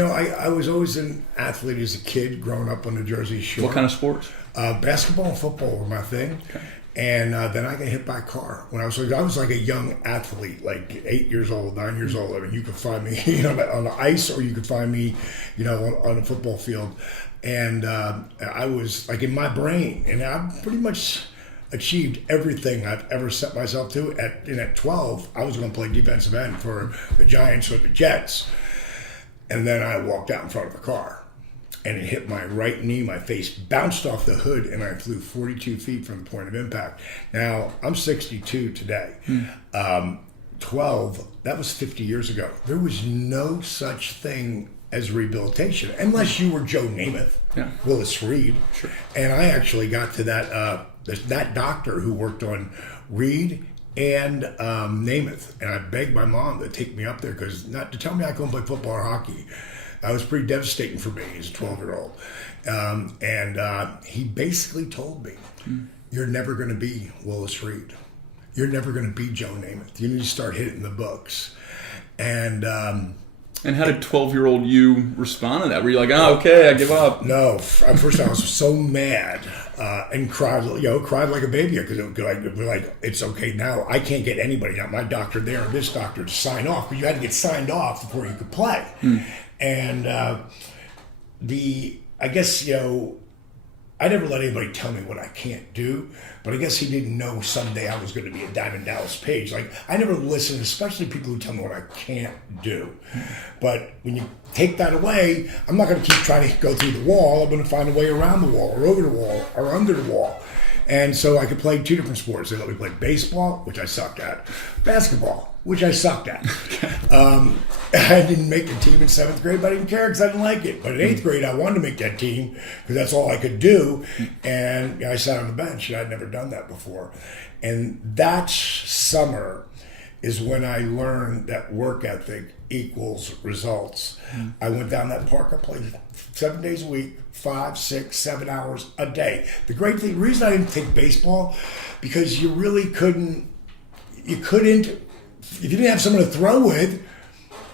I was always an athlete as a kid, growing up on the Jersey Shore. What kind of sports? Basketball and football were my thing. Okay. And then I got hit by a car when I was like a young athlete, like 8 years old, 9 years old. I mean, you could find me, on the ice, or you could find me, on a football field. And I was like in my brain, and I pretty much achieved everything I've ever set myself to. At 12, I was going to play defensive end for the Giants or the Jets. And then I walked out in front of the car, and it hit my right knee. My face bounced off the hood, and I flew 42 feet from the point of impact. Now, I'm 62 today. 12, that was 50 years ago. There was no such thing as rehabilitation, unless you were Joe Namath, Willis Reed. Sure. And I actually got to that doctor who worked on Reed and Namath, and I begged my mom to take me up there, because not to tell me I couldn't play football or hockey. That was pretty devastating for me as a 12-year-old. And he basically told me, you're never going to be Willis Reed. You're never going to be Joe Namath. You need to start hitting the books. And how did 12-year-old you respond to that? Were you like, okay, I give up? No. At first I was so mad and cried like a baby, because it would be like, it's okay now. I can't get anybody, not my doctor there or this doctor, to sign off. But you had to get signed off before you could play. And I guess, I never let anybody tell me what I can't do, but I guess he didn't know someday I was going to be a Diamond Dallas Page. Like, I never listen, especially people who tell me what I can't do. But when you take that away, I'm not going to keep trying to go through the wall. I'm going to find a way around the wall, or over the wall, or under the wall. And so I could play two different sports. They let me play baseball, which I sucked at, basketball, which I sucked at. I didn't make the team in 7th grade, but I didn't care because I didn't like it. But in 8th grade, I wanted to make that team because that's all I could do. And I sat on the bench, and I'd never done that before. And that summer is when I learned that work ethic equals results. I went down that park. I played 7 days a week, 5, 6, 7 hours a day. The great thing, the reason I didn't take baseball, because you really couldn't, if you didn't have someone to throw with,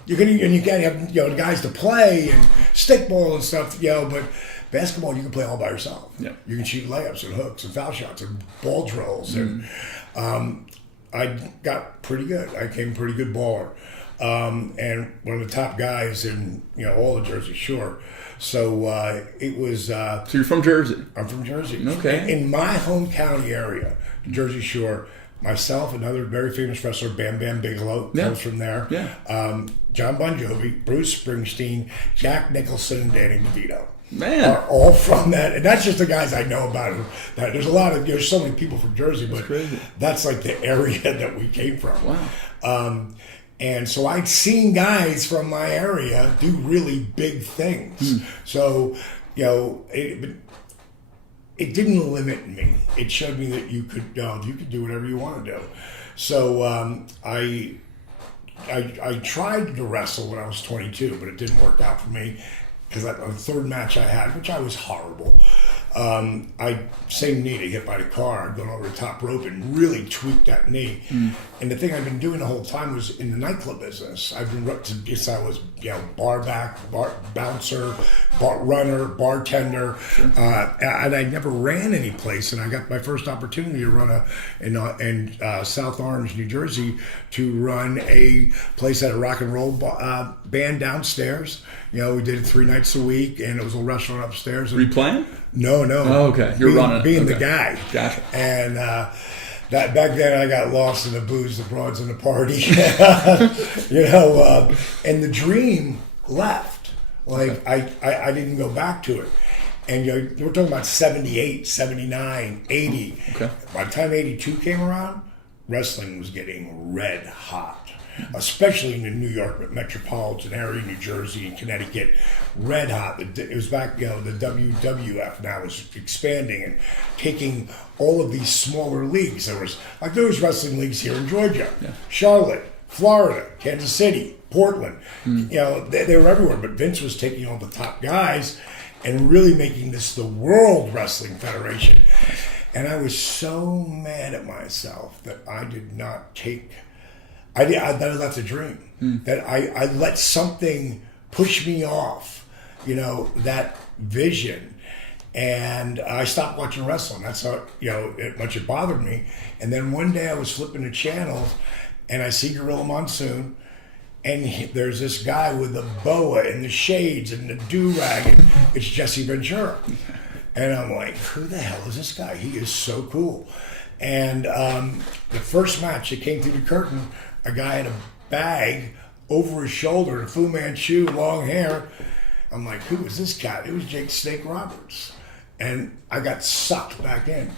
you can't have the guys to play and stickball and stuff, but basketball you can play all by yourself. Yeah. You can shoot layups and hooks and foul shots and ball drills, and I got pretty good. I became a pretty good baller, and one of the top guys in all the Jersey Shore. So it was. So you're from Jersey? I'm from Jersey. Okay. In my home county area, Jersey Shore. Myself, another very famous wrestler, Bam Bam Bigelow, comes from there. Yeah. John Bon Jovi, Bruce Springsteen, Jack Nicholson, and Danny DeVito. Man. Are all from that. And that's just the guys I know about. There's a lot of, there's so many people from Jersey, but that's like the area that we came from. Wow. And so I'd seen guys from my area do really big things. So, it didn't limit me. It showed me that you could do whatever you want to do. So I tried to wrestle when I was 22, but it didn't work out for me, because the third match I had, which I was horrible, same knee to hit by the car. I'd gone over the top rope and really tweaked that knee. And the thing I've been doing the whole time was in the nightclub business. I've been since I was bar back, bar bouncer, bar runner, bartender, and I never ran any place. And I got my first opportunity to run in South Orange, New Jersey, to run a place at a rock and roll band downstairs. We did it 3 nights a week, and it was a restaurant upstairs. Were you playing? No. Oh, okay. You're running. Being the guy. Gotcha. And that back then I got lost in the booze, the broads, and the party. And the dream left. Like, I didn't go back to it. And we're talking about 78, 79, 80. Okay. By the time 82 came around, wrestling was getting red hot. Especially in the New York metropolitan area, New Jersey and Connecticut, red hot. It was back, the SWFF now was expanding and taking all of these smaller leagues. There was wrestling leagues here in Georgia, Charlotte, Florida, Kansas City, Portland. They were everywhere. But Vince was taking all the top guys and really making this the World Wrestling Federation. And I was so mad at myself that I did not take. That's a dream. That I let something pushed me off, that vision. And I stopped watching wrestling. That's how, much it bothered me. And then one day I was flipping the channels and I see Gorilla Monsoon. And there's this guy with the boa and the shades and the do-rag. And it's Jesse Ventura. And I'm like, who the hell is this guy? He is so cool. And the first match that came through the curtain, a guy had a bag over his shoulder, a Fu Manchu, long hair. I'm like, who is this guy? It was Jake Snake Roberts. And I got sucked back in.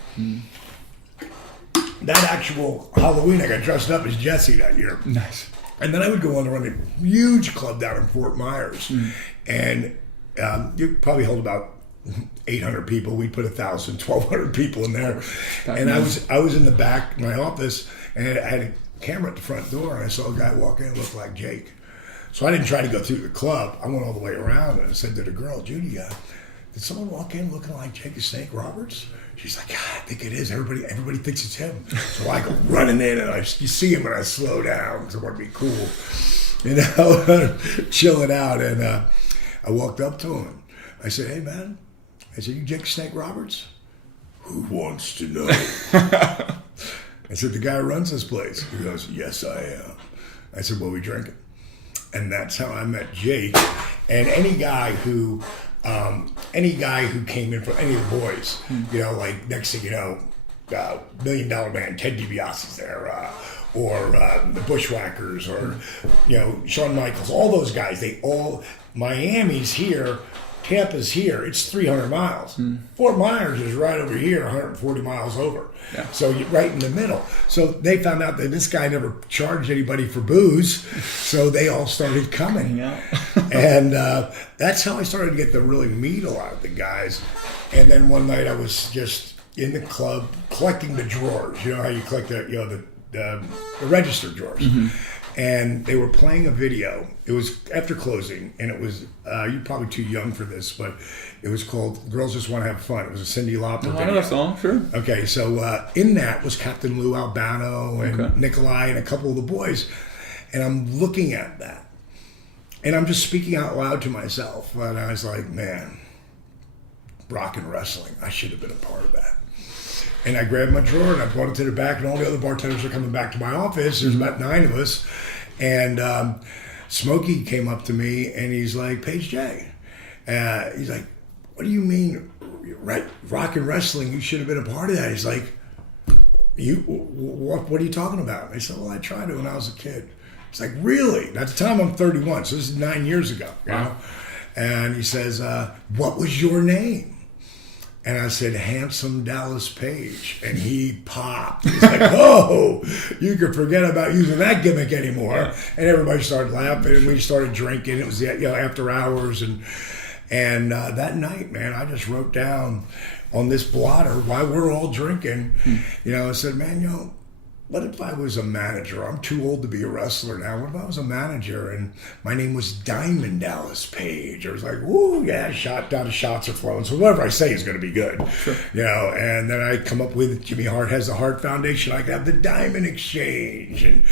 That actual Halloween, I got dressed up as Jesse that year. Nice. And then I would go on to run a huge club down in Fort Myers. And you probably hold about 800 people. We put 1,000, 1,200 people in there. And I was in the back of my office, and I had a camera at the front door, and I saw a guy walk in, looked like Jake. So I didn't try to go through the club. I went all the way around, and I said to the girl, Judy, did someone walk in looking like Jake the Snake Roberts? She's like, I think it is. Everybody thinks it's him. So I go running in, and you see him, and I slow down because I want to be cool, chilling out. And I walked up to him. I said, hey, man. I said, you Jake Snake Roberts? Who wants to know? I said, the guy who runs this place. He goes, yes, I am. I said, well, we drinking. And that's how I met Jake. And any guy who came in from any of the boys, like next thing you know, $1 Million Man, Ted DiBiase's there, or the Bushwhackers, or Shawn Michaels, all those guys. Miami's here, Tampa's here. It's 300 miles. Fort Myers is right over here, 140 miles over. Yeah. So you're right in the middle. So they found out that this guy never charged anybody for booze, so they all started coming. Yeah. And that's how I started to get the really meat out of the guys. And then one night I was just in the club collecting the drawers. You know how you collect the register drawers. And they were playing a video. It was after closing, and it was, you're probably too young for this, but it was called Girls Just Want to Have Fun. It was a Cyndi Lauper video. I know that song, sure. Okay, so in that was Captain Lou Albano and Nikolai and a couple of the boys. And I'm looking at that. And I'm just speaking out loud to myself. And I was like, man, Rockin Wrestling, I should have been a part of that. And I grabbed my drawer and I brought it to the back, and all the other bartenders are coming back to my office. There's about 9 of us. And Smokey came up to me and he's like, Paige J. He's like, what do you mean, Rockin Wrestling? You should have been a part of that. He's like, what are you talking about? And I said, well, I tried it when I was a kid. He's like, really? And at the time I'm 31, so this is 9 years ago. Wow. And he says, what was your name? And I said, Handsome Dallas Page. And he popped. He's like, oh, you could forget about using that gimmick anymore. And everybody started laughing, and we started drinking. It was after hours. And that night, man, I just wrote down on this blotter while we're all drinking, I said, man, what if I was a manager? I'm too old to be a wrestler now. What if I was a manager and my name was Diamond Dallas Page? I was like, woo, yeah, shots are flowing. So whatever I say is going to be good. Sure. And then I come up with Jimmy Hart has the Hart Foundation. I have the Diamond Exchange. And,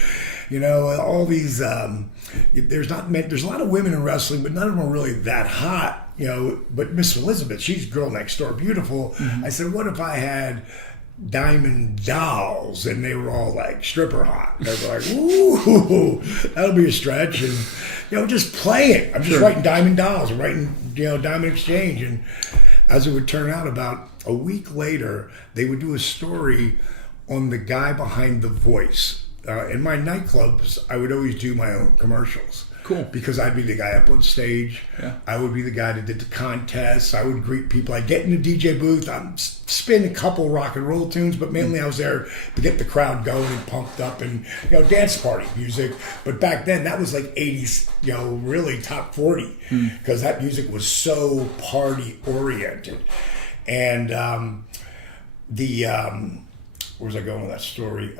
all these, there's a lot of women in wrestling, but none of them are really that hot, but Miss Elizabeth, she's girl next door, beautiful. I said, what if I had Diamond Dolls, and they were all like stripper hot. They were like, ooh, that'll be a stretch. And just playing. I'm just writing Diamond Dolls, writing Diamond Exchange. And as it would turn out, about a week later, they would do a story on the guy behind the voice. In my nightclubs, I would always do my own commercials. Cool. Because I'd be the guy up on stage. Yeah. I would be the guy that did the contests. I would greet people. I'd get in the DJ booth. I'd spin a couple rock and roll tunes, but mainly I was there to get the crowd going and pumped up and, dance party music. But back then, that was like 80s, really top 40, because that music was so party oriented. And where was I going with that story?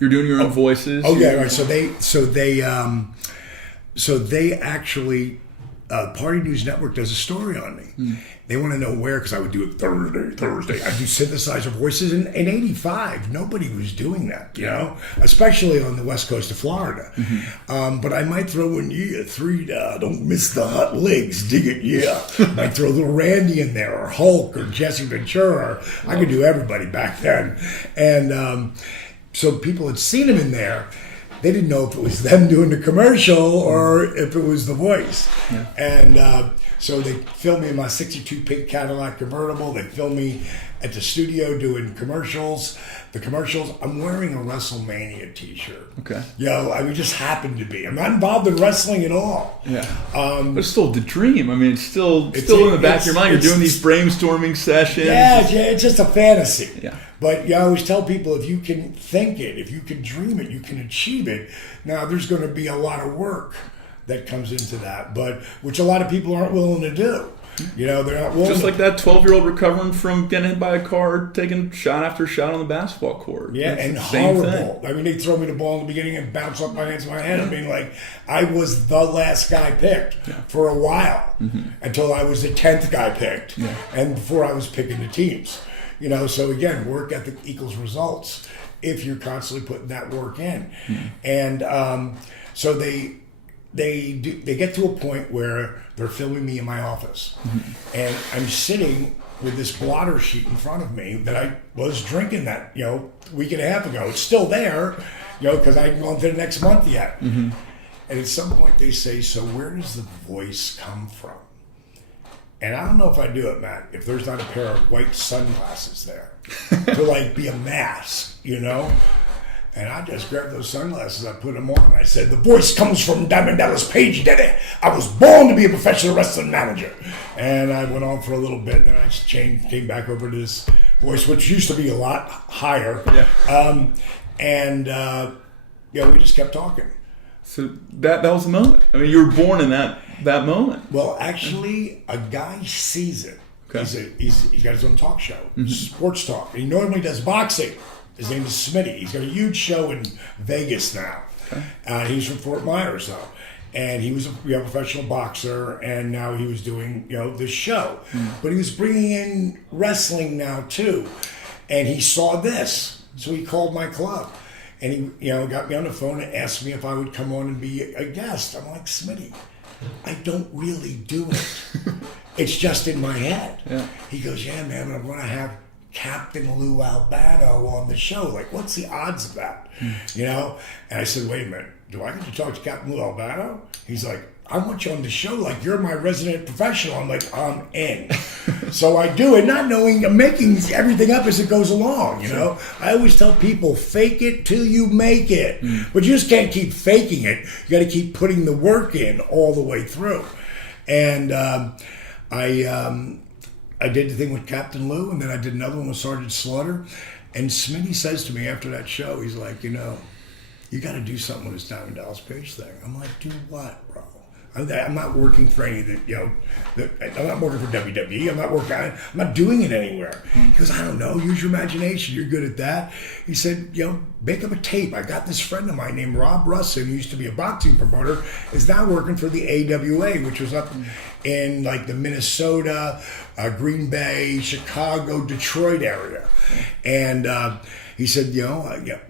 You're doing your own voices. Oh yeah, right. So they actually Party News Network does a story on me. They want to know where, because I would do it Thursday. I do synthesizer voices. In 85, nobody was doing that, you know, especially on the west coast of Florida. But I might throw in, three, don't miss the hot legs, dig it, Might throw a little Randy in there, or Hulk, or Jesse Ventura. I could do everybody back then. And so people had seen him in there. They didn't know if it was them doing the commercial or if it was the voice. And so they filmed me in my 62 pink Cadillac convertible. They filmed me at the studio doing commercials. The commercials, I'm wearing a WrestleMania t-shirt. Okay. I mean, just happened to be. I'm not involved in wrestling at all. But it's still the dream. I mean, it's still in the back of your mind. You're doing these brainstorming sessions. Yeah, it's just a fantasy. Yeah. But I always tell people, if you can think it, if you can dream it, you can achieve it. Now, there's going to be a lot of work that comes into that, but which a lot of people aren't willing to do. They're not willing. Just like that 12-year-old recovering from getting hit by a car, taking shot after shot on the basketball court. Yeah, and horrible. I mean, they throw me the ball in the beginning and bounce off my hands and my head. I mean, like, I was the last guy picked for a while until I was the 10th guy picked, and before I was picking the teams. So again, work ethic equals results if you're constantly putting that work in. And so they get to a point where they're filming me in my office, and I'm sitting with this blotter sheet in front of me that I was drinking that week and a half ago. It's still there, because I haven't gone to the next month yet. And at some point they say, "So where does the voice come from?" And I don't know if I do it, Matt, if there's not a pair of white sunglasses there to like be a mask, And I just grabbed those sunglasses, I put them on, and I said, "The voice comes from Diamond Dallas Page, Daddy. I was born to be a professional wrestling manager." And I went on for a little bit, and then I came back over to this voice, which used to be a lot higher. We just kept talking. So that was the moment. I mean, you were born in that moment. Well, actually, a guy sees it. Okay. He's got his own talk show, sports talk. He normally does boxing. His name is Smitty. He's got a huge show in Vegas now. Okay. He's from Fort Myers, though. And he was a professional boxer, and now he was doing, this show. But he was bringing in wrestling now, too. And he saw this. So he called my club. And he, got me on the phone and asked me if I would come on and be a guest. I'm like, "Smitty, I don't really do it. It's just in my head." Yeah. He goes, "Yeah, man, I'm going to have Captain Lou Albano on the show. Like, what's the odds of that?" And I said, "Wait a minute, do I get to talk to Captain Lou Albano?" He's like, "I want you on the show like you're my resident professional." I'm like, "I'm in." So I do it, not knowing, I'm making everything up as it goes along, I always tell people, fake it till you make it. But you just can't keep faking it. You got to keep putting the work in all the way through. And I did the thing with Captain Lou, and then I did another one with Sergeant Slaughter. And Smitty says to me after that show, he's like, you got to do something with this Diamond Dallas Page thing. I'm like, "Do what, bro?" I'm not working for any of I'm not working for WWE. I'm not doing it anywhere. He goes, "I don't know. Use your imagination. You're good at that." He said, "Make up a tape. I got this friend of mine named Rob Russin, who used to be a boxing promoter, is now working for the AWA, which was up in like the Minnesota, Green Bay, Chicago, Detroit area." And he said,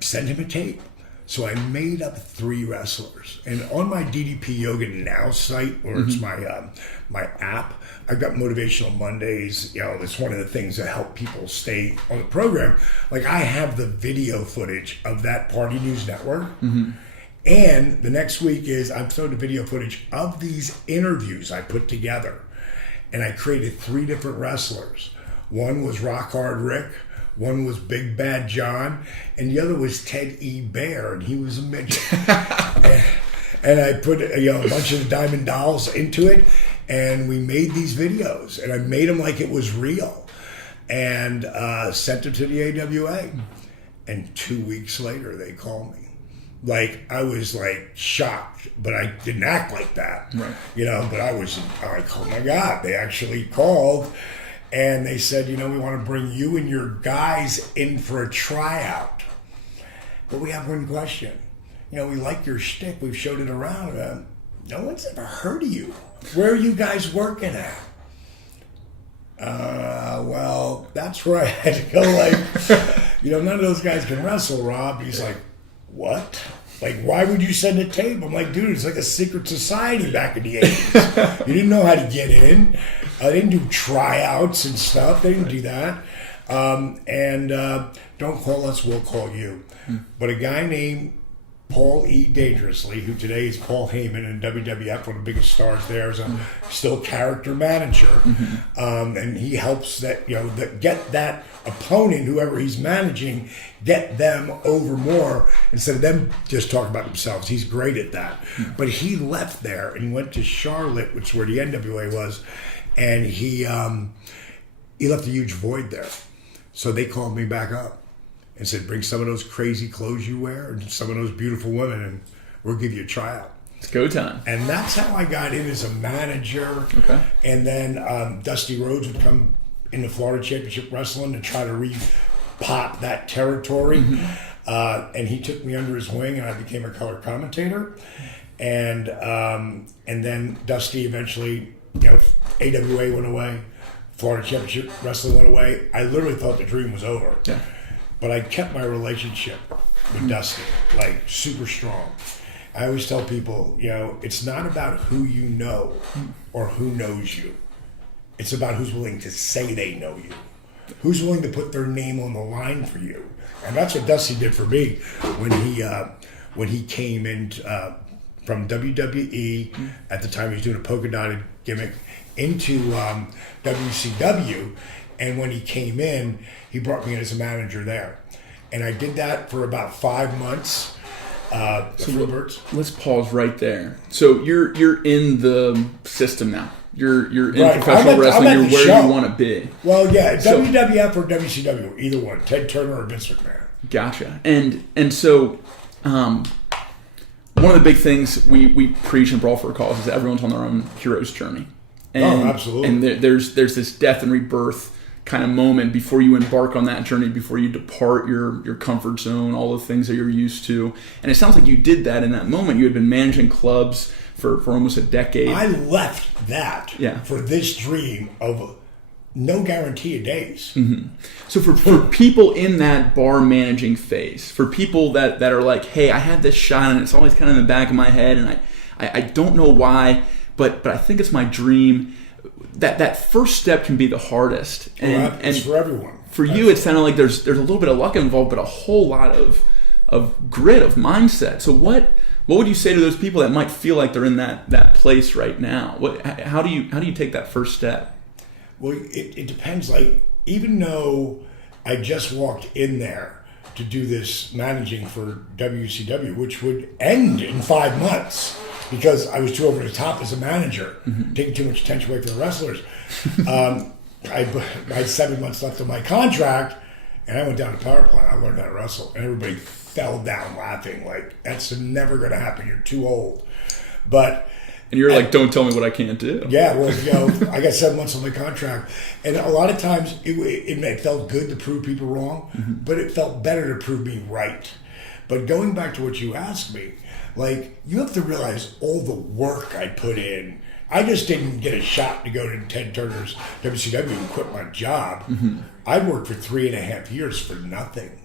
send him a tape. So I made up 3 wrestlers, and on my DDP Yoga Now site, or it's my app, I've got Motivational Mondays. It's one of the things that help people stay on the program. Like, I have the video footage of that Party News Network, and the next week I'm throwing the video footage of these interviews I put together, and I created 3 different wrestlers. One was Rock Hard Rick. One was Big Bad John, and the other was Ted E. Bear, and he was a midget. and I put a bunch of the Diamond Dolls into it, and we made these videos, and I made them like it was real, and sent them to the AWA. And 2 weeks later, they called me. Like, I was like shocked, but I didn't act like that, right. But I was like, "Oh my God!" They actually called. And they said, "We want to bring you and your guys in for a tryout. But we have one question. We like your shtick. We've showed it around. no one's ever heard of you. Where are you guys working at? Well, that's where I had to go, like, none of those guys can wrestle, Rob. He's like, what? Like, why would you send a tape? I'm like, dude, it's like a secret society back in the 80s. You didn't know how to get in. They didn't do tryouts and stuff. They didn't do that. Don't call us, we'll call you. But a guy named Paul E. Dangerously, who today is Paul Heyman in WWF, one of the biggest stars there, is a still character manager, and he helps that get that opponent, whoever he's managing, get them over more instead of them just talking about themselves. He's great at that. But he left there and he went to Charlotte, which is where the NWA was, and he left a huge void there. So they called me back up and said, bring some of those crazy clothes you wear and some of those beautiful women, and we'll give you a tryout. It's go time. And that's how I got in as a manager. Okay. And then Dusty Rhodes would come into Florida Championship Wrestling to try to re-pop that territory. And he took me under his wing, and I became a color commentator. And then Dusty eventually, AWA went away. Florida Championship Wrestling went away. I literally thought the dream was over. Yeah. But I kept my relationship with Dusty, like, super strong. I always tell people, it's not about who you know or who knows you. It's about who's willing to say they know you. Who's willing to put their name on the line for you. And that's what Dusty did for me when he came in from WWE. At the time he was doing a polka dotted gimmick into WCW. And when he came in, he brought me in as a manager there. And I did that for about 5 months. Let's pause right there. So you're in the system now. You're in professional wrestling. You're where you want to be. Well, yeah, WWF or WCW, either one. Ted Turner or Vince McMahon. Gotcha. And so one of the big things we preach in Brawl for a Cause is that everyone's on their own hero's journey. And, absolutely. And there's this death and rebirth kind of moment before you embark on that journey, before you depart your comfort zone, all the things that you're used to. And it sounds like you did that in that moment. You had been managing clubs for almost a decade. I left that for this dream of no guarantee of days. So for people in that bar managing phase, for people that are like, hey, I had this shot and it's always kind of in the back of my head and I don't know why, but I think it's my dream. That first step can be the hardest. And it's for everyone. For you, it sounded like there's a little bit of luck involved, but a whole lot of grit, of mindset. So what would you say to those people that might feel like they're in that place right now? How do you take that first step? Well, it depends. Like, even though I just walked in there to do this managing for WCW, which would end in 5 months because I was too over the top as a manager, taking too much attention away from the wrestlers. I had 7 months left of my contract, and I went down to power plant. I learned how to wrestle, and everybody fell down laughing. Like, that's never going to happen. You're too old. And you're like, don't tell me what I can't do. Yeah, well, I got 7 months on my contract. And a lot of times it felt good to prove people wrong, but it felt better to prove me right. But going back to what you asked me, like, you have to realize all the work I put in. I just didn't get a shot to go to Ted Turner's WCW and quit my job. I worked for 3.5 years for nothing.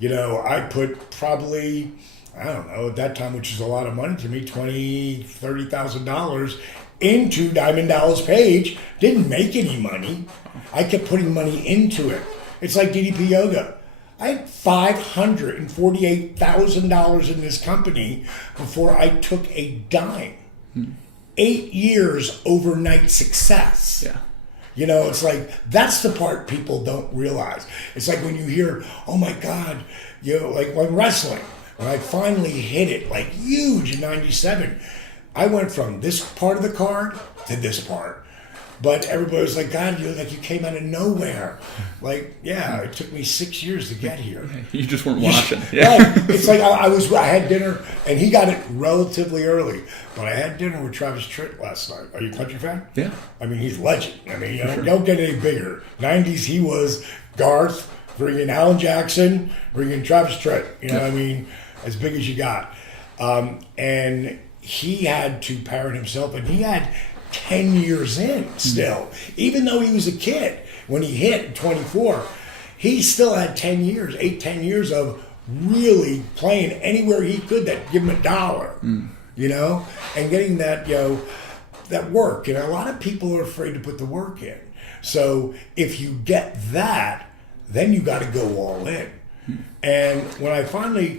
Yeah. I put probably, I don't know, at that time, which is a lot of money to me, $20,000, $30,000 into Diamond Dallas Page. Didn't make any money. I kept putting money into it. It's like DDP Yoga. I had $548,000 in this company before I took a dime. 8 years overnight success. Yeah. It's like, that's the part people don't realize. It's like when you hear, oh my God, like when wrestling, when I finally hit it, like huge in 97, I went from this part of the card to this part. But everybody was like, God, you came out of nowhere. Like, yeah, it took me 6 years to get here. You just weren't watching. Yeah. Right. It's like I had dinner, and he got it relatively early. But I had dinner with Travis Tritt last night. Are you a country fan? Yeah. I mean, he's a legend. I mean, don't get any bigger. 90s, he was Garth, bringing Alan Jackson, bringing Travis Tritt. I mean, as big as you got. And he had to parent himself, and he had 10 years in still. Even though he was a kid, when he hit 24, he still had 10 years of really playing anywhere he could that give him $1, you know, and getting that, you know, that work. And a lot of people are afraid to put the work in. So if you get that, then you got to go all in. And when I finally,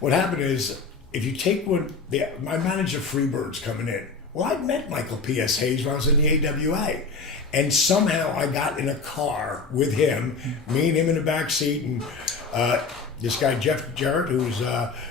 what happened is, if you take my manager Freebird's coming in. Well, I met Michael P.S. Hayes when I was in the AWA. And somehow I got in a car with him, me and him in the back seat, and this guy Jeff Jarrett, who's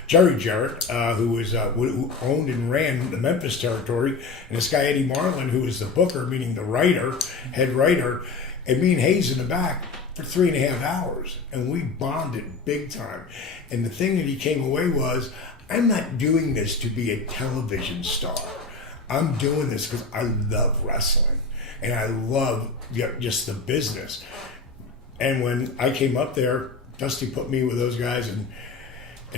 Jerry Jarrett, who owned and ran the Memphis territory, and this guy Eddie Marlin, who was the booker, meaning the writer, head writer, and me and Hayes in the back for 3.5 hours, and we bonded big time. And the thing that he came away was, I'm not doing this to be a television star. I'm doing this because I love wrestling, and I love just the business. And when I came up there, Dusty put me with those guys, and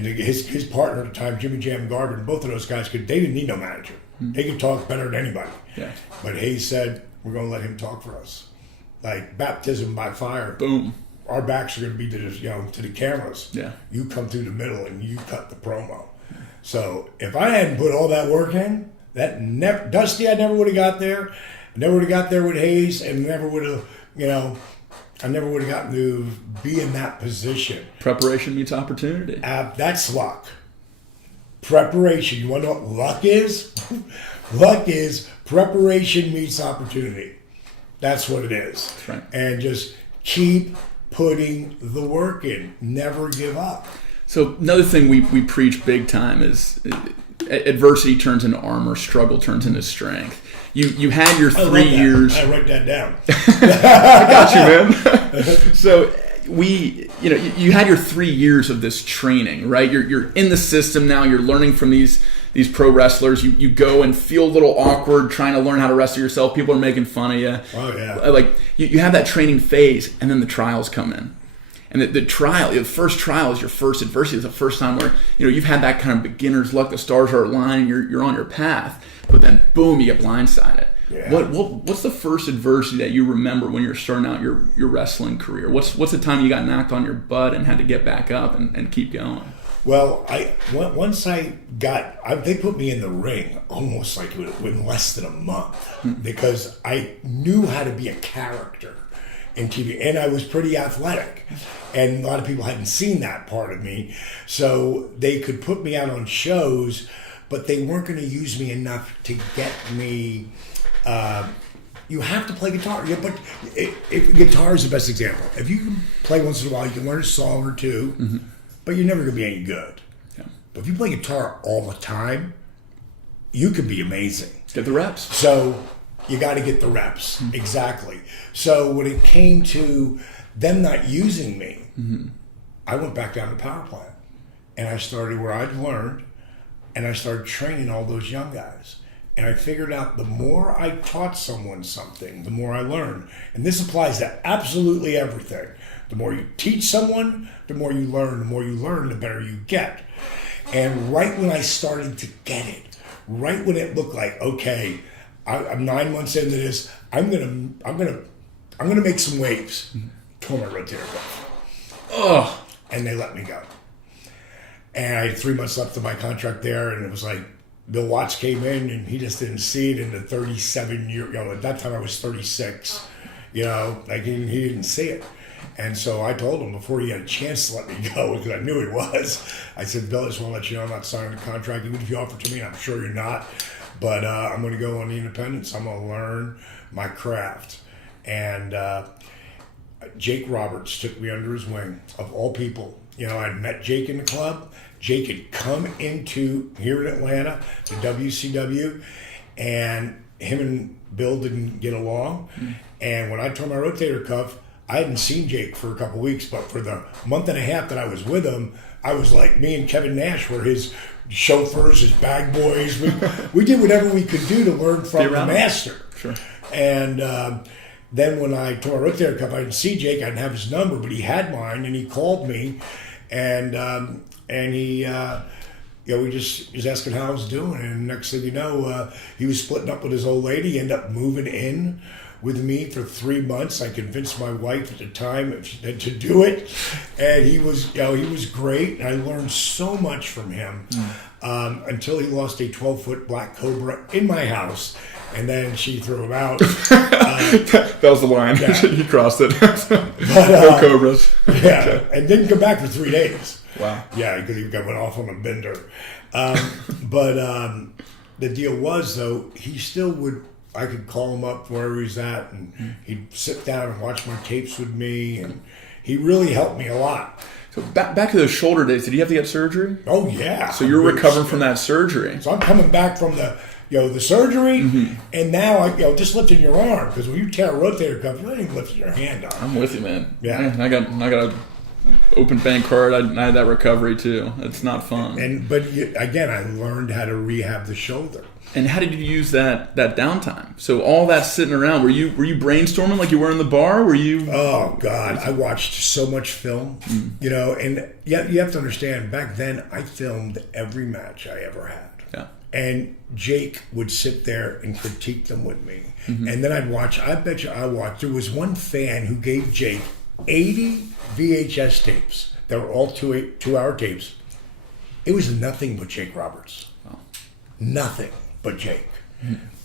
his partner at the time, Jimmy Jam Garvin, both of those guys they didn't need no manager. They could talk better than anybody. Yeah. But Hayes said, we're going to let him talk for us. Like baptism by fire. Boom. Our backs are going to be to the cameras. Yeah. You come through the middle and you cut the promo. So if I hadn't put all that work in, Dusty, I never would have got there. I never would have got there with Hayes, and never would have, I never would have gotten to be in that position. Preparation meets opportunity. That's luck. Preparation. You want to know what luck is? Luck is preparation meets opportunity. That's what it is. That's right. And just keep putting the work in. Never give up. So another thing we preach big time is adversity turns into armor, struggle turns into strength. You had your 3 years. I write that down. I got you, man. So you had your 3 years of this training, right? You're in the system now. You're learning from these pro wrestlers. You go and feel a little awkward trying to learn how to wrestle yourself. People are making fun of you. Oh yeah. Like you have that training phase, and then the trials come in. And the first trial is your first adversity. It's the first time where you've had that kind of beginner's luck. The stars are aligning. You're on your path, but then boom, you get blindsided. Yeah. What's the first adversity that you remember when you're starting out your wrestling career? What's the time you got knocked on your butt and had to get back up and keep going? Well, once they put me in the ring almost like in less than a month because I knew how to be a character in TV, and I was pretty athletic, and a lot of people hadn't seen that part of me, so they could put me out on shows, but they weren't going to use me enough to get me. You have to play guitar, but guitar is the best example. If you can play once in a while, you can learn a song or two, but you're never going to be any good. Yeah. But if you play guitar all the time, you can be amazing. Get the reps. So you got to get the reps. Exactly. So when it came to them not using me, I went back down to power plant, and I started where I'd learned, and I started training all those young guys. And I figured out the more I taught someone something, the more I learned. And this applies to absolutely everything. The more you teach someone, the more you learn. The more you learn, the better you get. And right when I started to get it, right when it looked like, okay, I'm 9 months into this, I'm gonna make some waves. Tore my rotator cuff. And they let me go. And I had 3 months left of my contract there, and it was like Bill Watts came in, and he just didn't see it in the 37 year. At that time I was 36. He didn't see it. And so I told him before he had a chance to let me go, because I knew he was. I said, Bill, I just want to let you know I'm not signing a contract, even if you offer it to me, and I'm sure you're not. But I'm going to go on the independence. I'm going to learn my craft. And Jake Roberts took me under his wing, of all people. I'd met Jake in the club. Jake had come into here in Atlanta to WCW, and him and Bill didn't get along. And when I tore my rotator cuff, I hadn't seen Jake for a couple weeks, but for the month and a half that I was with him, I was like, me and Kevin Nash were his chauffeurs, his bag boys. We did whatever we could do to learn from the master. Sure. And then when I tore my rotator cuff, I didn't see Jake. I didn't have his number, but he had mine, and he called me, and he we just was asking how I was doing, and next thing you know, he was splitting up with his old lady. He ended up moving in with me for 3 months. I convinced my wife at the time to do it, and he was great. And I learned so much from him until he lost a 12-foot black cobra in my house, and then she threw him out. That was the line. Yeah. You crossed it. No cobras. Yeah, and didn't come back for 3 days. Wow. Yeah, because he went off on a bender. But the deal was, though, he still would. I could call him up wherever he's at, and he'd sit down and watch my tapes with me, and he really helped me a lot. So back to those shoulder days, did you have to get surgery? Oh yeah. So you're recovering from that surgery. So I'm coming back from the surgery, and now I just lifting your arm, because when you tear a rotator cuff, you ain't lifting your hand up. I'm with you, man. Yeah. Man, I got a open bank card. I had that recovery too. It's not fun. But again, I learned how to rehab the shoulder. And how did you use that downtime? So all that sitting around, were you brainstorming like you were in the bar? Were you? Oh God, I watched so much film, and you have to understand. Back then, I filmed every match I ever had. Yeah. And Jake would sit there and critique them with me, and then I'd watch. I bet you I watched. There was one fan who gave Jake 80 VHS tapes that were all 2-hour tapes. It was nothing but Jake Roberts. Wow. Nothing but Jake.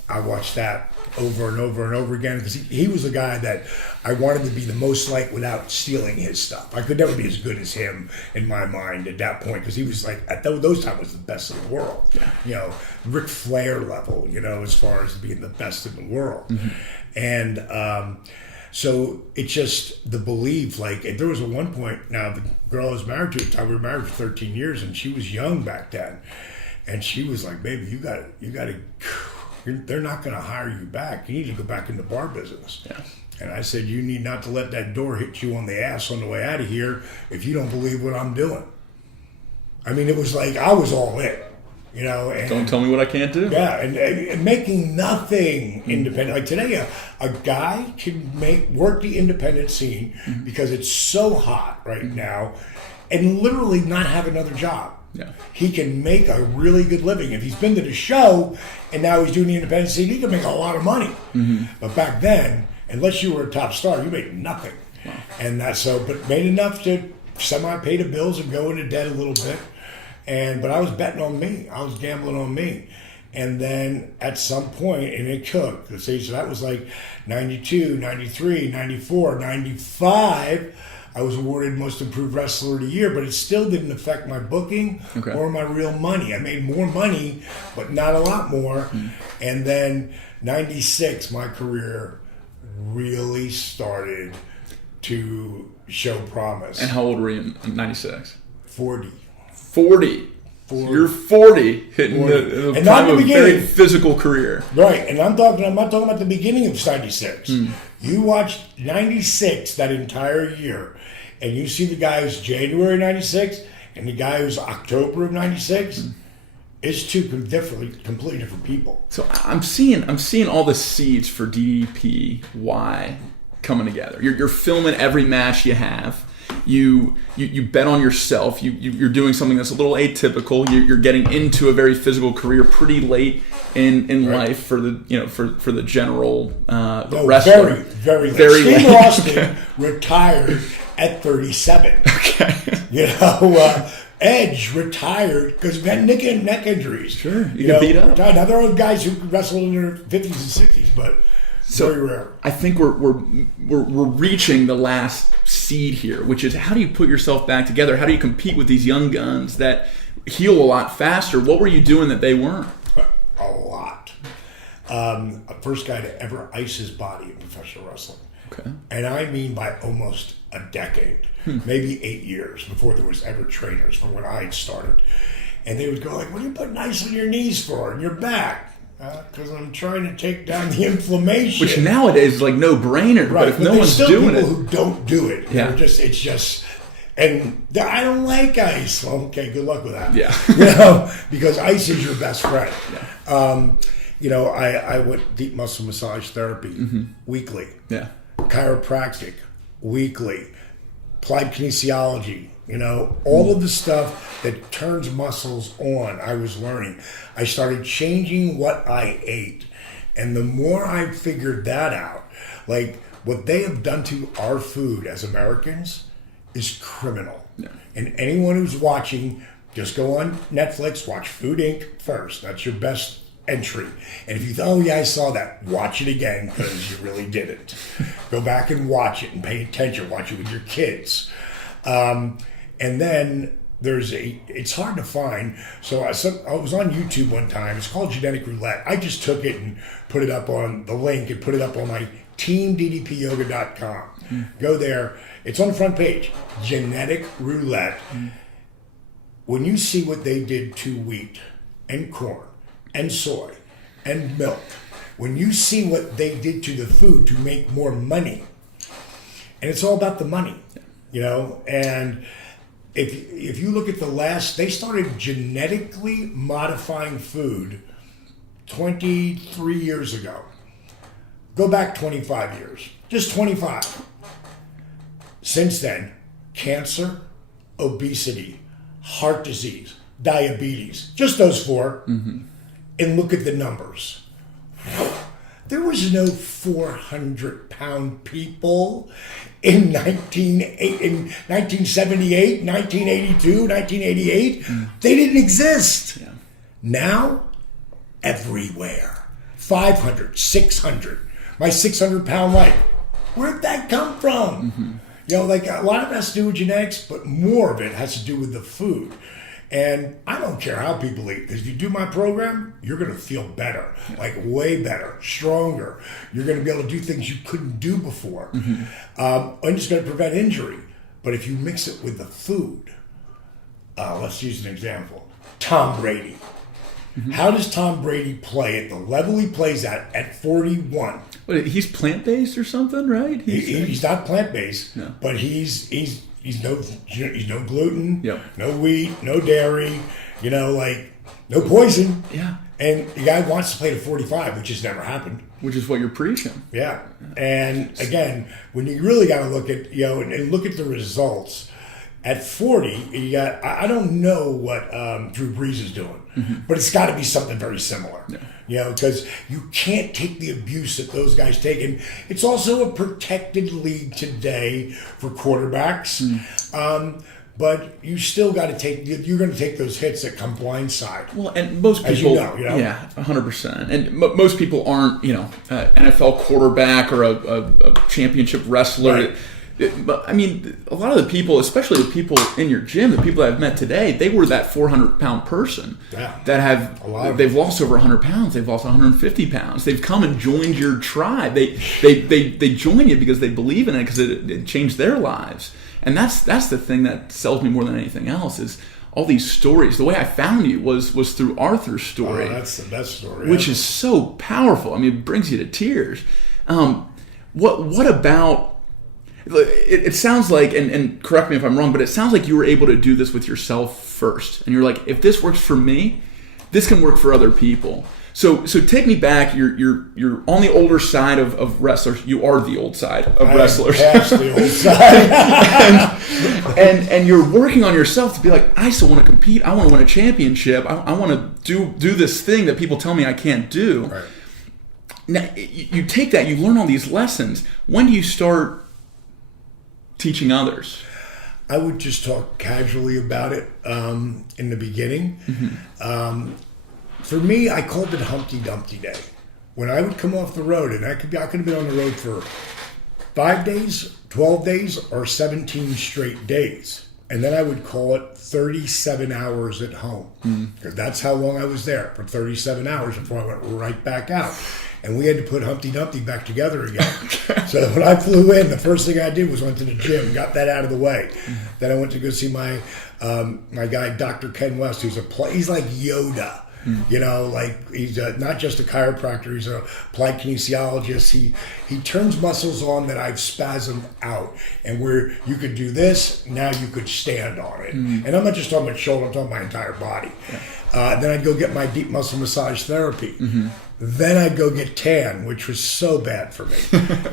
I watched that over and over and over again, because he was the guy that I wanted to be the most like without stealing his stuff. I could never be as good as him in my mind at that point, because he was like, at those times, was the best in the world. Yeah. Ric Flair level, as far as being the best in the world. And so it's just the belief, like, there was one point, now the girl I was married to at the time, we were married for 13 years, and she was young back then. And she was like, baby, you got to, they're not going to hire you back. You need to go back in the bar business. Yeah. And I said, you need not to let that door hit you on the ass on the way out of here if you don't believe what I'm doing. I mean, it was like, I was all in, And, don't tell me what I can't do. Yeah, and making nothing independent. Like today, a guy can work the independent scene because it's so hot right now, and literally not have another job. Yeah. He can make a really good living. If he's been to the show and now he's doing the independent scene, he can make a lot of money. But back then, unless you were a top star, you made nothing. Wow. And but made enough to semi-pay the bills and go into debt a little bit. But I was betting on me. I was gambling on me. And then at some point, and it took, so that was like 92, 93, 94, 95, I was awarded Most Improved Wrestler of the Year, but it still didn't affect my booking or my real money. I made more money, but not a lot more. And then 96, my career really started to show promise. And how old were you in 96? 40. 40. So you're 40, hitting 40. The prime of a very physical career. Right, and I'm not talking about the beginning of 96. You watched 96 that entire year, and you see the guy who's January 96 and the guy who's October of 96. It's two completely different people. So I'm seeing all the seeds for DDPY coming together. You're filming every match you have. You bet on yourself. You're doing something that's a little atypical. You're getting into a very physical career pretty late in life for the for the general wrestler. Very late. Steve Austin retired at 37. Okay. Edge retired because he had neck injuries. Sure, you get beat up. Now there are guys who wrestled in their 50s and 60s, but very rare. I think we're reaching the last seed here, which is how do you put yourself back together? How do you compete with these young guns that heal a lot faster? What were you doing that they weren't? A lot. First guy to ever ice his body in professional wrestling. Okay. And I mean by almost a decade, maybe 8 years before there was ever trainers from when I had started. And they would go like, what are you putting ice on your knees for and your back? Because I'm trying to take down the inflammation. Which nowadays is like no brainer, right? But if no one's doing it, people who don't do it. Yeah. It's just, and I don't like ice. Well, okay, good luck with that. Yeah. Because ice is your best friend. Yeah. I went deep muscle massage therapy weekly. Yeah. Chiropractic weekly. Applied kinesiology You know, all of the stuff that turns muscles on, I was learning. I started changing what I ate. And the more I figured that out, like what they have done to our food as Americans is criminal. Yeah. And anyone who's watching, just go on Netflix, watch Food Inc. first. That's your best entry. And if you thought, oh yeah, I saw that, watch it again because you really didn't. Go back and watch it and pay attention. Watch it with your kids. And then it's hard to find. So I was on YouTube one time. It's called Genetic Roulette. I just took it and put it up on the link and put it up on my teamddpyoga.com. Go there. It's on the front page. Genetic Roulette. When you see what they did to wheat and corn and soy and milk, when you see what they did to the food to make more money, and it's all about the money, you know, and if you look at they started genetically modifying food 23 years ago. Go back 25 years, just 25. Since then, cancer, obesity, heart disease, diabetes, just those four, and look at the numbers. There was no 400-pound people in 1978, 1982, 1988. They didn't exist. Yeah. Now, everywhere. 500, 600. My 600-pound wife. Where'd that come from? You know, like a lot of it has to do with genetics, but more of it has to do with the food. And I don't care how people eat, because if you do my program, you're going to feel better, like way better, stronger. You're going to be able to do things you couldn't do before. And it's going to prevent injury. But if you mix it with the food, let's use an example. Tom Brady. How does Tom Brady play at the level he plays at 41? What, he's plant-based or something, right? He's not plant-based, No. but he's no gluten, Yep. no wheat, no dairy, you know, like no poison. Yeah. And the guy wants to play to 45, which has never happened. Which is what you're preaching. Yeah. And again, when you really got to look at, you know, and look at the results, at 40, you got, I don't know what Drew Brees is doing, but it's got to be something very similar. Yeah. You know, because you can't take the abuse that those guys take. And it's also a protected league today for quarterbacks. But you still got to you're going to take those hits that come blindside. Well, and most people, As you know. Yeah, 100%. And most people aren't, you know, NFL quarterback or a championship wrestler. Right. But I mean, a lot of the people, especially the people in your gym, the people I've met today, they were that 400-pound person that they've lost over 100 pounds, they've lost 150 pounds. They've come and joined your tribe. They join you because they believe in it, because it changed their lives. And that's the thing that sells me more than anything else is all these stories. The way I found you was through Arthur's story. Oh, that's the best story. Which is so powerful. I mean, it brings you to tears. What about... It sounds like, and correct me if I'm wrong, but it sounds like you were able to do this with yourself first. And you're like, if this works for me, this can work for other people. So take me back. You're on the older side of wrestlers. You are the old side of wrestlers. Past the old side. and you're working on yourself to be like, I still want to compete. I want to win a championship. I want to do this thing that people tell me I can't do. Right. Now, you take that, you learn all these lessons. When do you start teaching others? I would just talk casually about it in the beginning. For me, I called it Humpty Dumpty Day. When I would come off the road, and I could have been on the road for 5 days, 12 days, or 17 straight days. And then I would call it 37 hours at home. Because that's how long I was there, for 37 hours before I went right back out. And we had to put Humpty Dumpty back together again. So when I flew in, the first thing I did was went to the gym, got that out of the way. Then I went to go see my guy, Dr. Ken West, who's he's like Yoda. You know, like he's not just a chiropractor, he's a applied kinesiologist. He turns muscles on that I've spasmed out. And where you could do this, now you could stand on it. And I'm not just talking about shoulder, I'm talking my entire body. Then I'd go get my deep muscle massage therapy. Then I'd go get tan, which was so bad for me.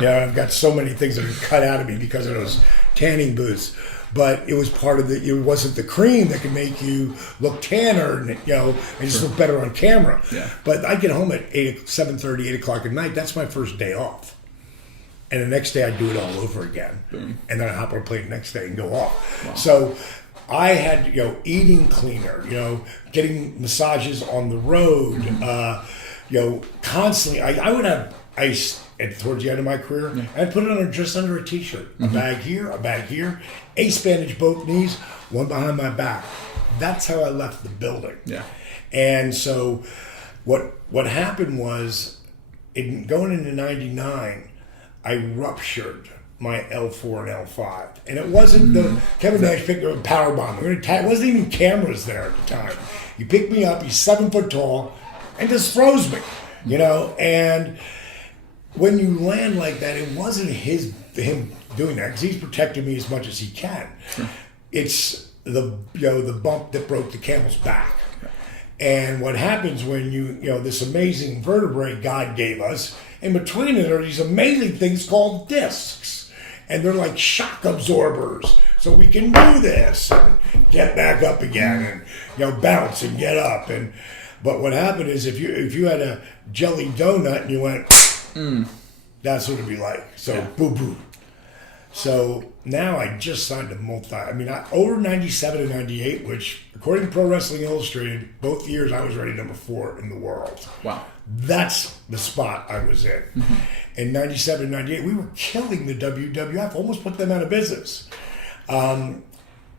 I've got so many things that are cut out of me because of those tanning booths. but it was part of it wasn't the cream that could make you look tanner and, and just look better on camera. Yeah. But I get home at 7:30, 8 o'clock at night. That's my first day off. And the next day I do it all over again. Boom. And then I hop on a plane the next day and go off. Wow. So I had, eating cleaner, getting massages on the road, constantly. I would have ice towards the end of my career. Yeah. I'd put it on just under a t-shirt. A bag here, ace bandage both knees, one behind my back. That's how I left the building. Yeah. And so what happened was, going into 99, I ruptured my L4 and L5. And it wasn't the Kevin Nash picked up a power bomb. It wasn't even cameras there at the time. He picked me up, he's 7 foot tall, and just throws me, and when you land like that, it wasn't him doing that, because he's protecting me as much as he can. Sure. It's the bump that broke the camel's back. And what happens when this amazing vertebrae God gave us, in between it are these amazing things called discs. And they're like shock absorbers. So we can do this and get back up again and bounce and get up. But what happened is if you had a jelly donut and you went, that's what it'd be like. So boo-boo. So now I just signed over 97 and 98, which according to Pro Wrestling Illustrated, both years I was rated number 4 in the world. Wow. That's the spot I was in. In 97 and 98, we were killing the WWF, almost put them out of business.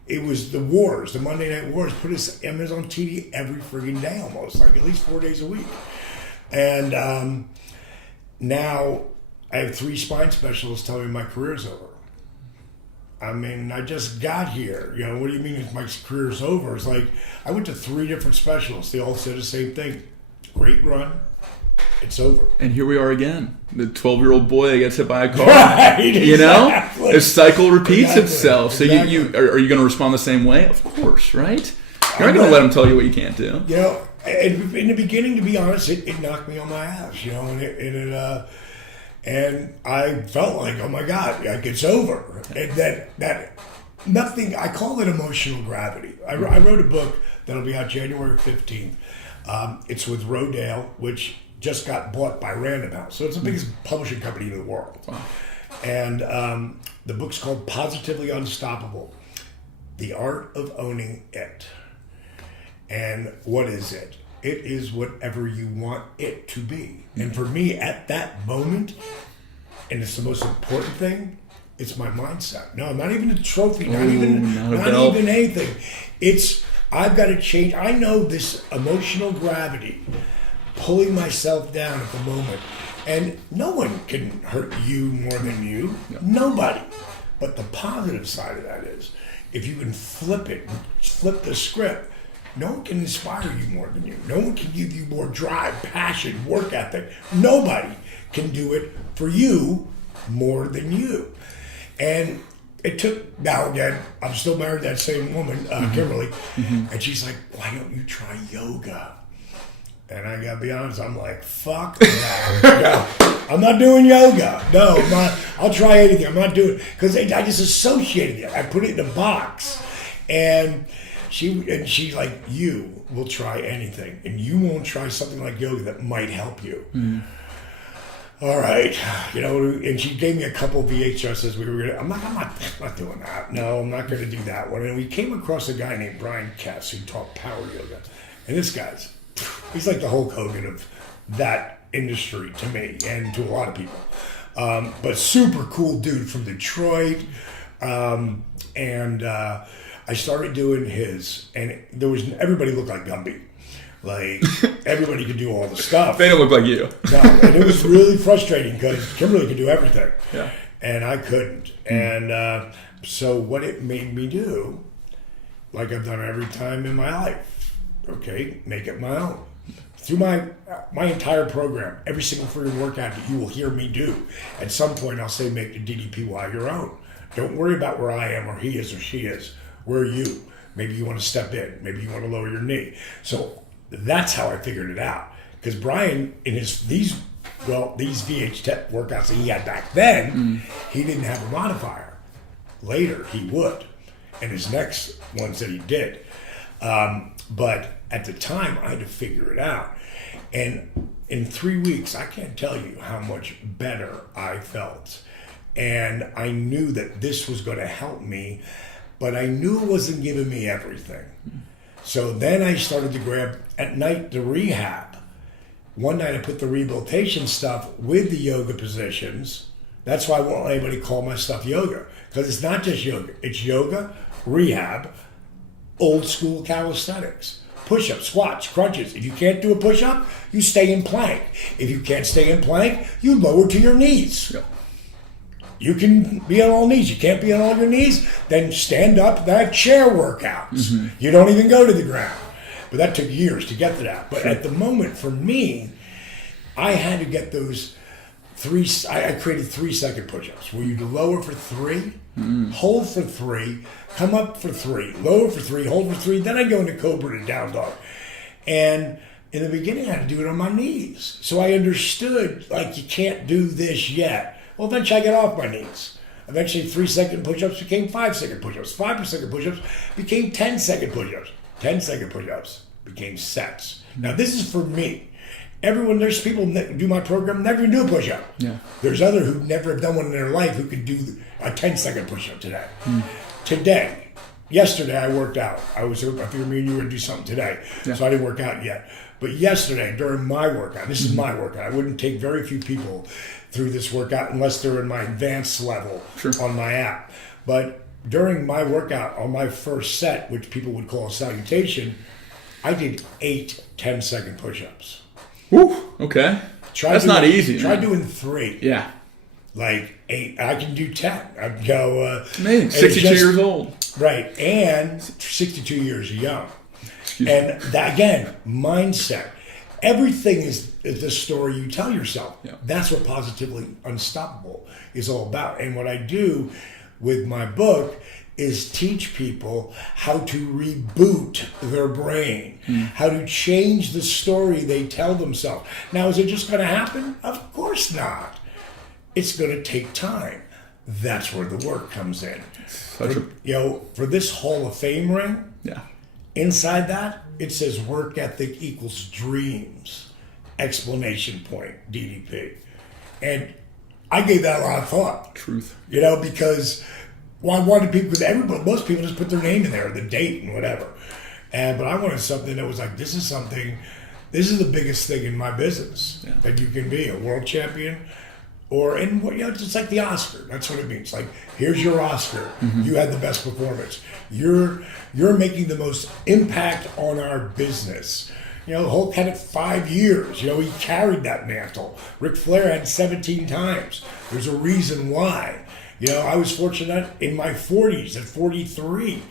It was the Wars, the Monday Night Wars, put us on TV every friggin' day almost, like at least 4 days a week. And now I have 3 spine specialists telling me my career's over. I just got here. What do you mean my career's over? It's like, I went to 3 different specialists. They all said the same thing. Great run. It's over. And here we are again. The 12-year-old boy that gets hit by a car. Right, exactly. The cycle repeats itself. So are you going to respond the same way? Of course, right? You're not going to let them tell you what you can't do. In the beginning, to be honest, it knocked me on my ass. And I felt like, oh my God, it's over. And that nothing. I call it emotional gravity. I wrote a book that'll be out January 15th. It's with Rhodes, which just got bought by Random House. So it's the biggest publishing company in the world. Wow. And the book's called Positively Unstoppable: The Art of Owning It. And what is it? It is whatever you want it to be. And for me, at that moment, and it's the most important thing, it's my mindset. No, not even a trophy, not even anything. It's, I've got to change. I know this emotional gravity pulling myself down at the moment. And no one can hurt you more than you. No. Nobody. But the positive side of that is, if you can flip the script, no one can inspire you more than you. No one can give you more drive, passion, work ethic. Nobody can do it for you more than you. And it took, now again, I'm still married to that same woman, Kimberly, and she's like, why don't you try yoga? And I gotta be honest, I'm like, fuck that. No, I'm not doing yoga. No, I'm not. I'll try anything. I'm not doing it. Because I just associated it. I put it in a box. And she's like, you will try anything, and you won't try something like yoga that might help you. All right, and she gave me a couple VHSs. I'm not doing that. No, I'm not going to do that one. And we came across a guy named Brian Kess who taught power yoga, and this he's like the Hulk Hogan of that industry to me and to a lot of people. But super cool dude from Detroit, and I started doing his, and everybody looked like Gumby. Like, everybody could do all the stuff. They don't look like you. No, and it was really frustrating because Kimberly could do everything. Yeah. And I couldn't. And so what it made me do, like I've done every time in my life, okay, make it my own. Through my entire program, every single freaking workout that you will hear me do, at some point I'll say, make the DDPY your own. Don't worry about where I am or he is or she is. Where are you? Maybe you want to step in. Maybe you want to lower your knee. So that's how I figured it out. Because Brian, in these VH workouts that he had back then, he didn't have a modifier. Later, he would. and his next ones that he did. But at the time, I had to figure it out. And in 3 weeks, I can't tell you how much better I felt. And I knew that this was going to help me, but I knew it wasn't giving me everything. So then I started to grab, at night, the rehab. One night I put the rehabilitation stuff with the yoga positions. That's why I won't let anybody call my stuff yoga, because it's not just yoga. It's yoga, rehab, old school calisthenics. Push-ups, squats, crunches. If you can't do a push-up, you stay in plank. If you can't stay in plank, you lower to your knees. Yep. You can be on all knees. You can't be on all your knees, then stand up. That chair workouts. You don't even go to the ground. But that took years to get to that. But at the moment, for me, I had to get those I created 3-second push-ups where you lower for 3, hold for 3, come up for 3, lower for 3, hold for 3, then I go into cobra to down dog. And in the beginning, I had to do it on my knees. So I understood, like, you can't do this yet. Well, eventually I got off my knees. Eventually 3-second push-ups became 5-second push-ups. 5-second push-ups became 10-second push-ups. 10-second push-ups became sets. Now, this is for me. There's people that do my program never even do a push-up. Yeah. There's others who never have done one in their life who could do a 10-second push-up today. Yesterday I worked out. I figured me and you were going to do something today, so I didn't work out yet. But yesterday, during my workout, this is my workout. I wouldn't take very few people through this workout unless they're in my advanced level on my app. But during my workout on my first set, which people would call a salutation, I did 8 10-second push-ups. Woo, okay. That's not easy. Try doing 3. Yeah. Like 8. I can do 10. I'd go... amazing. 62 years old. Right. And 62 years young. And that, again, mindset. Everything is the story you tell yourself. Yeah. That's what Positively Unstoppable is all about. And what I do with my book is teach people how to reboot their brain, how to change the story they tell themselves. Now, is it just going to happen? Of course not. It's going to take time. That's where the work comes in. For this Hall of Fame ring, inside that, it says work ethic equals dreams, exclamation point, DDP. And I gave that a lot of thought. Truth. Because... well, I wanted people, because most people just put their name in there, the date and whatever. But I wanted something that was like, this is the biggest thing in my business that you can be, a world champion, or just like the Oscar. That's what it means. Like, here's your Oscar. You had the best performance. You're making the most impact on our business. The whole kind of 5 years. He carried that mantle. Ric Flair had 17 times. There's a reason why. I was fortunate in my 40s, at 43,